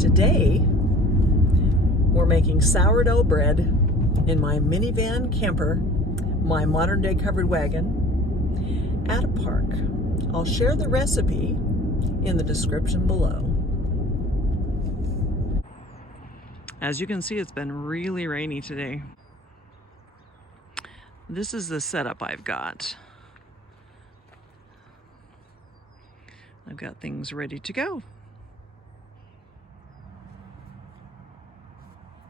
Today, we're making sourdough bread in my minivan camper, my Modern Day Covered Wagon, at a park. I'll share the recipe in the description below. As you can see, it's been really rainy today. This is the setup I've got. I've got things ready to go.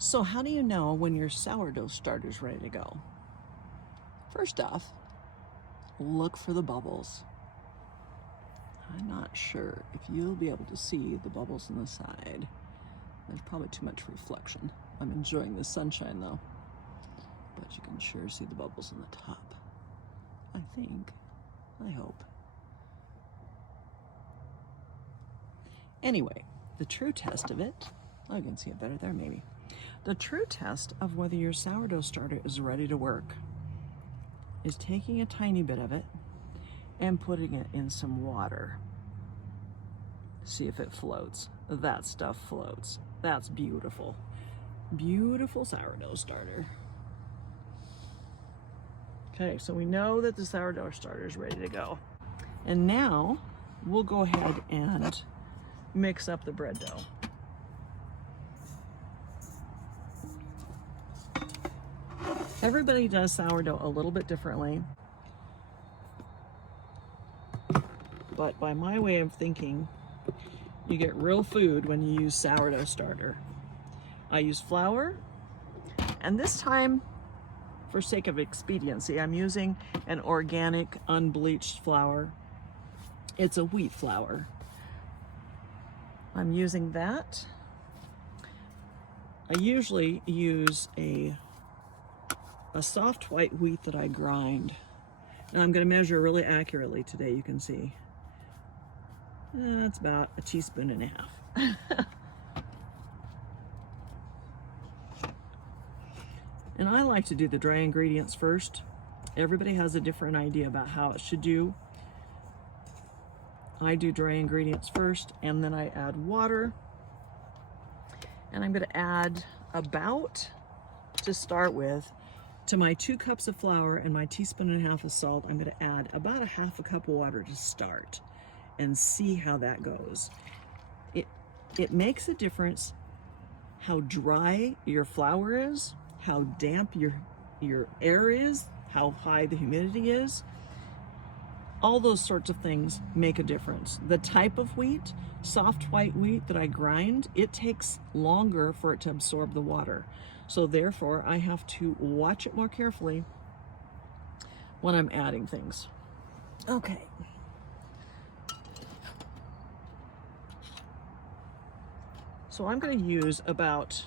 So how do you know when your sourdough starter is ready to go? First off, look for the bubbles. I'm not sure if you'll be able to see the bubbles on the side. There's probably too much reflection. I'm enjoying the sunshine though, but you can sure see the bubbles on the top. I think, I hope. Anyway, the true test of it, oh, you can see it better there maybe. The true test of whether your sourdough starter is ready to work is taking a tiny bit of it and putting it in some water. See if it floats. That stuff floats. That's beautiful. Beautiful sourdough starter. Okay, so we know that the sourdough starter is ready to go. And now we'll go ahead and mix up the bread dough. Everybody does sourdough a little bit differently, but by my way of thinking, you get real food when you use sourdough starter. I use flour, and this time, for sake of expediency, I'm using an organic, unbleached flour. It's a wheat flour. I'm using that. I usually use a soft white wheat that I grind. Now I'm going to measure really accurately today, you can see. That's about a teaspoon and a half. And I like to do the dry ingredients first. Everybody has a different idea about how it should do. I do dry ingredients first, and then I add water. And I'm going to add about, to start with, to my 2 cups of flour and my teaspoon and a half of salt, I'm going to add about a half a cup of water to start and see how that goes. It makes a difference how dry your flour is, how damp your air is, how high the humidity is. All those sorts of things make a difference. The type of wheat, soft white wheat that I grind, it takes longer for it to absorb the water. So therefore, I have to watch it more carefully when I'm adding things. Okay. So I'm going to use about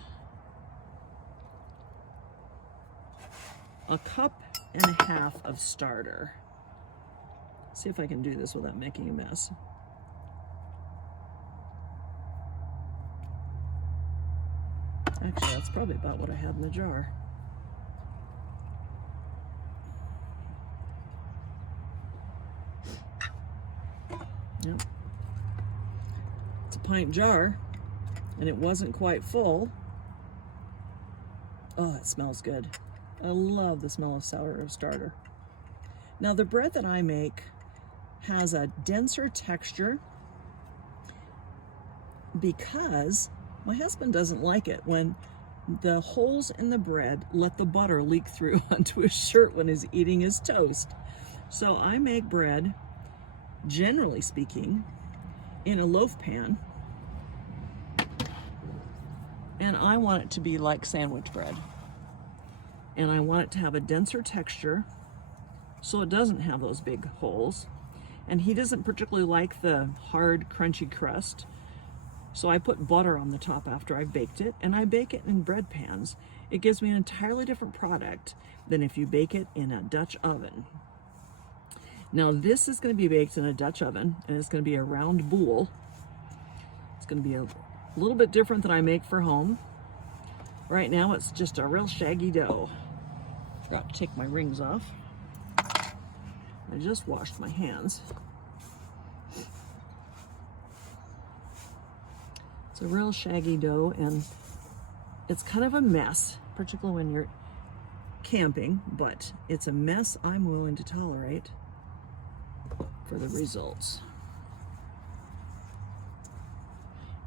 a cup and a half of starter. See if I can do this without making a mess. Actually, that's probably about what I had in the jar. Yep. It's a pint jar, and it wasn't quite full. Oh, it smells good. I love the smell of sourdough starter. Now, the bread that I make has a denser texture because my husband doesn't like it when the holes in the bread let the butter leak through onto his shirt when he's eating his toast. So I make bread, generally speaking, in a loaf pan, and I want it to be like sandwich bread. And I want it to have a denser texture so it doesn't have those big holes. And he doesn't particularly like the hard, crunchy crust. So I put butter on the top after I've baked it, and I bake it in bread pans. It gives me an entirely different product than if you bake it in a Dutch oven. Now this is going to be baked in a Dutch oven, and it's going to be a round boule. It's going to be a little bit different than I make for home. Right now it's just a real shaggy dough. Forgot to take my rings off. I just washed my hands. It's a real shaggy dough, and it's kind of a mess, particularly when you're camping, but it's a mess I'm willing to tolerate for the results.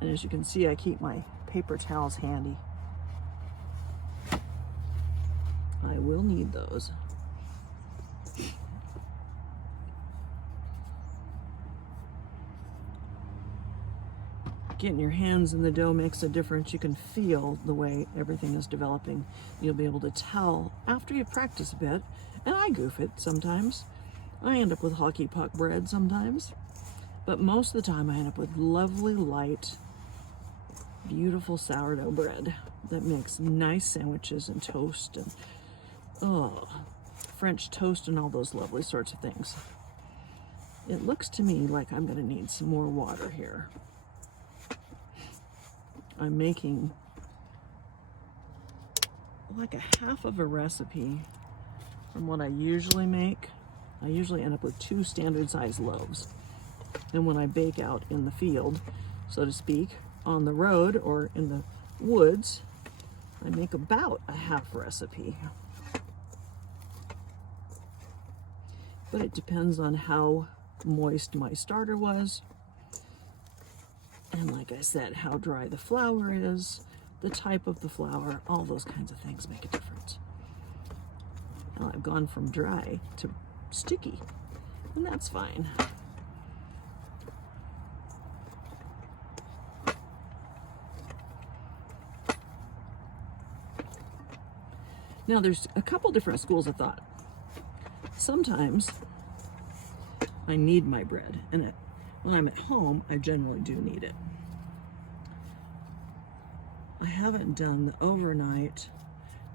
And as you can see, I keep my paper towels handy. I will need those. Getting your hands in the dough makes a difference. You can feel the way everything is developing. You'll be able to tell after you practice a bit, and I goof it sometimes. I end up with hockey puck bread sometimes, but most of the time I end up with lovely, light, beautiful sourdough bread that makes nice sandwiches and toast and French toast and all those lovely sorts of things. It looks to me like I'm going to need some more water here. I'm making like a half of a recipe from what I usually make. I usually end up with 2 standard size loaves. And when I bake out in the field, so to speak, on the road or in the woods, I make about a half recipe. But it depends on how moist my starter was. And like I said, how dry the flour is, the type of the flour, all those kinds of things make a difference. Well, I've gone from dry to sticky, and that's fine. Now there's a couple different schools of thought. Sometimes I knead my bread, and when I'm at home, I generally do knead it. I haven't done the overnight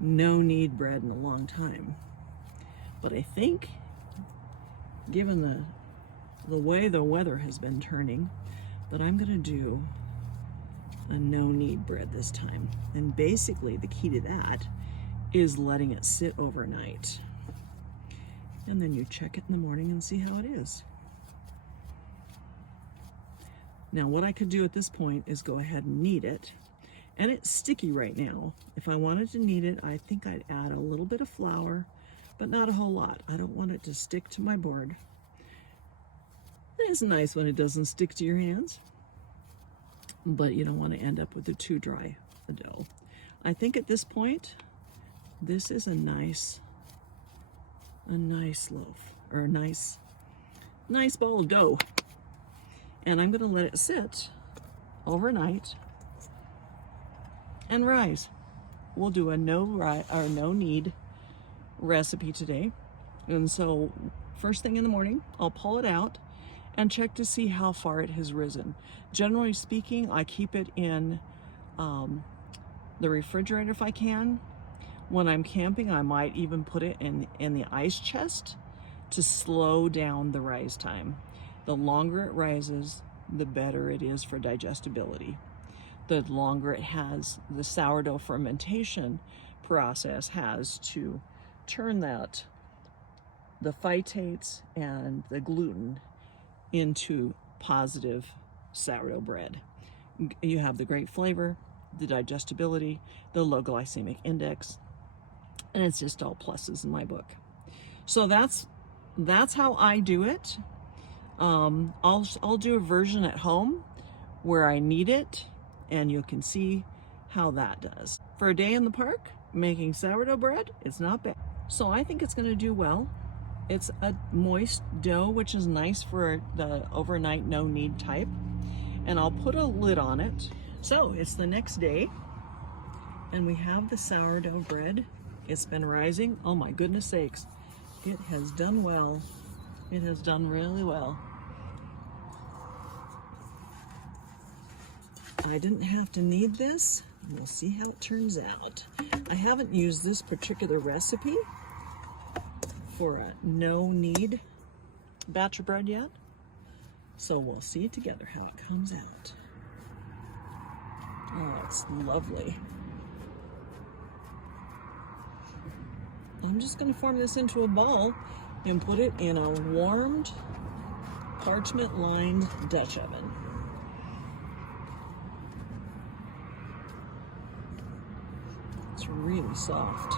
no-knead bread in a long time, but I think given the way the weather has been turning, that I'm going to do a no-knead bread this time. And basically the key to that is letting it sit overnight. And then you check it in the morning and see how it is. Now what I could do at this point is go ahead and knead it. And it's sticky right now. If I wanted to knead it, I think I'd add a little bit of flour, but not a whole lot. I don't want it to stick to my board. It's nice when it doesn't stick to your hands, but you don't want to end up with it too dry, the dough. I think at this point, this is a nice loaf, or a nice ball of dough. And I'm going to let it sit overnight and rise. We'll do a no-knead recipe today. And so first thing in the morning, I'll pull it out and check to see how far it has risen. Generally speaking, I keep it in the refrigerator if I can. When I'm camping, I might even put it in the ice chest to slow down the rise time. The longer it rises, the better it is for digestibility. The longer it has, the sourdough fermentation process has to turn the phytates and the gluten into positive sourdough bread. You have the great flavor, the digestibility, the low glycemic index, and it's just all pluses in my book. So that's how I do it. I'll do a version at home where I knead it, and you can see how that does. For a day in the park, making sourdough bread, it's not bad. So I think it's gonna do well. It's a moist dough, which is nice for the overnight no-knead type. And I'll put a lid on it. So it's the next day, and we have the sourdough bread. It's been rising. Oh my goodness sakes. It has done well. It has done really well. I didn't have to knead this. We'll see how it turns out. I haven't used this particular recipe for a no-knead batch of bread yet. So we'll see together how it comes out. Oh, it's lovely. I'm just going to form this into a ball and put it in a warmed, parchment-lined Dutch oven. really soft.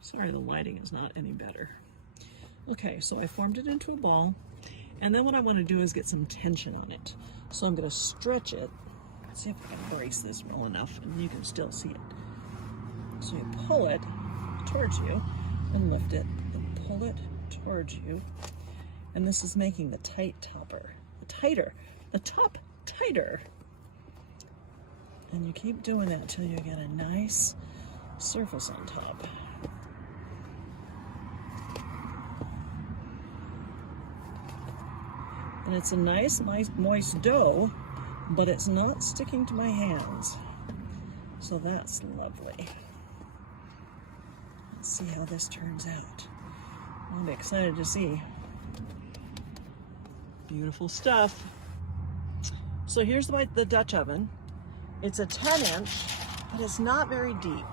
Sorry, the lighting is not any better. Okay, so I formed it into a ball, and then what I want to do is get some tension on it. So I'm going to stretch it. Let's see if I can brace this well enough, and you can still see it. So you pull it towards you and lift it, and pull it towards you, and this is making the top tighter. And you keep doing that till you get a nice surface on top. And it's a nice moist dough, but it's not sticking to my hands. So that's lovely. Let's see how this turns out. I'm excited to see. Beautiful stuff. So here's the Dutch oven. It's a 10-inch, but it's not very deep.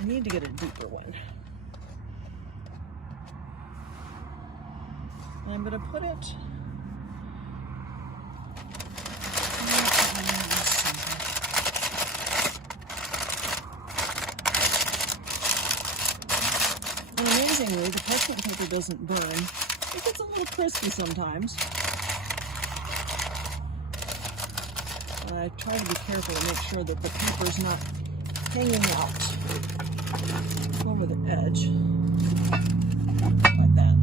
I need to get a deeper one. And I'm going to put it and amazingly, the parchment paper doesn't burn. It gets a little crispy sometimes. But I try to be careful to make sure that the paper's not hanging out over the edge like that.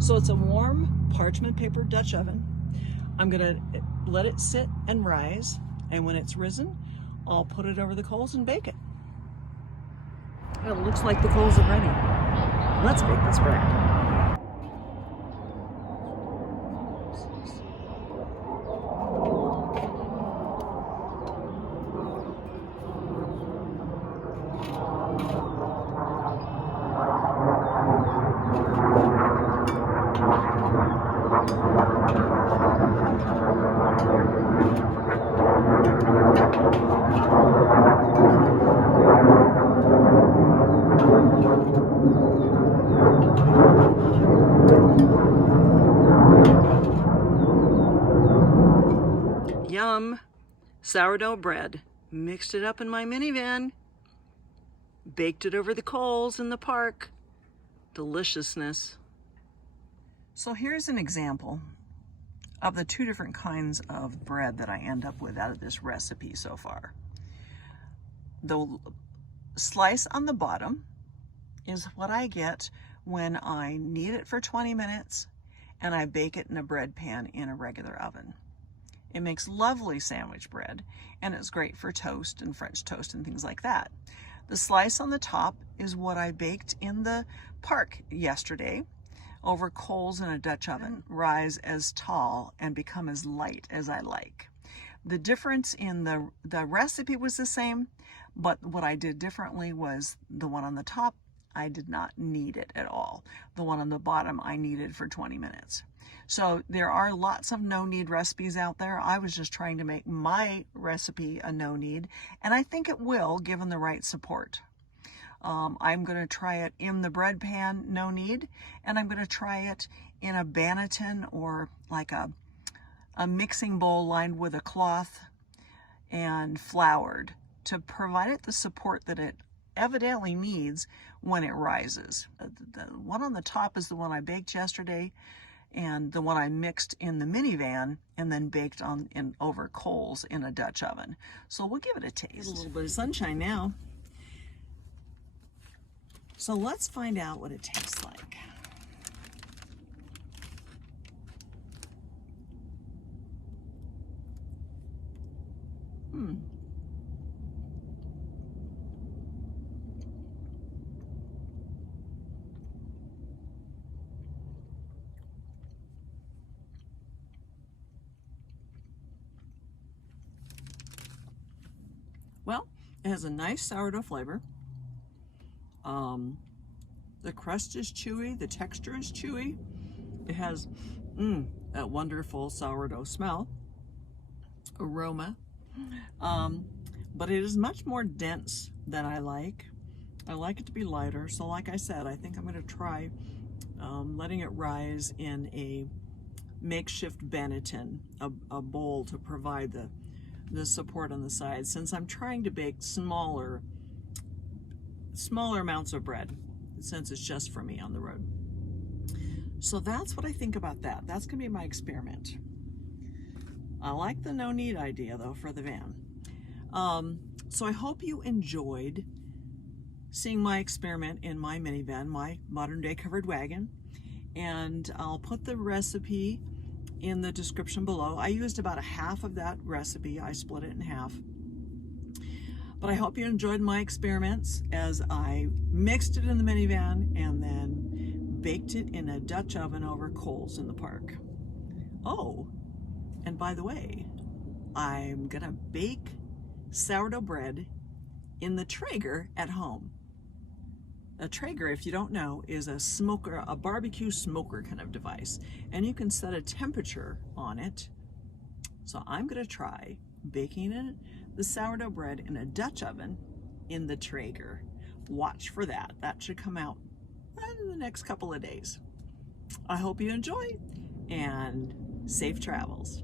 So it's a warm parchment paper Dutch oven. I'm gonna let it sit and rise, and when it's risen, I'll put it over the coals and bake it. Well, it looks like the coals are ready. Let's bake this bread. Yum! Sourdough bread. Mixed it up in my minivan. Baked it over the coals in the park. Deliciousness. So here's an example of the two different kinds of bread that I end up with out of this recipe so far. The slice on the bottom is what I get when I knead it for 20 minutes and I bake it in a bread pan in a regular oven. It makes lovely sandwich bread, and it's great for toast and French toast and things like that. The slice on the top is what I baked in the park yesterday over coals in a Dutch oven. Rise as tall and become as light as I like. The difference in the recipe was the same, but what I did differently was the one on the top, I did not knead it at all. The one on the bottom, I kneaded for 20 minutes. So there are lots of no-knead recipes out there. I was just trying to make my recipe a no-knead, and I think it will, given the right support. I'm going to try it in the bread pan, no-knead, and I'm going to try it in a banneton or like a mixing bowl lined with a cloth and floured to provide it the support that it evidently needs when it rises. The one on the top is the one I baked yesterday, and the one I mixed in the minivan and then baked over coals in a Dutch oven. So we'll give it a taste. A little bit of sunshine now. So let's find out what it tastes like. Well, it has a nice sourdough flavor. The crust is chewy, the texture is chewy. It has that wonderful sourdough smell, aroma, but it is much more dense than I like. I like it to be lighter, so like I said, I think I'm going to try letting it rise in a makeshift Benetton, a bowl to provide the support on the side, since I'm trying to bake smaller amounts of bread, since it's just for me on the road. So that's what I think about that. That's gonna be my experiment. I like the no-knead idea though for the van. So I hope you enjoyed seeing my experiment in my minivan, my Modern Day Covered Wagon, and I'll put the recipe in the description below. I used about a half of that recipe. I split it in half. But I hope you enjoyed my experiments as I mixed it in the minivan and then baked it in a Dutch oven over coals in the park. Oh, and by the way, I'm gonna bake sourdough bread in the Traeger at home. A Traeger, if you don't know, is a smoker, a barbecue smoker kind of device, and you can set a temperature on it. So I'm gonna try baking the sourdough bread in a Dutch oven in the Traeger. Watch for that. That should come out in the next couple of days. I hope you enjoy, and safe travels.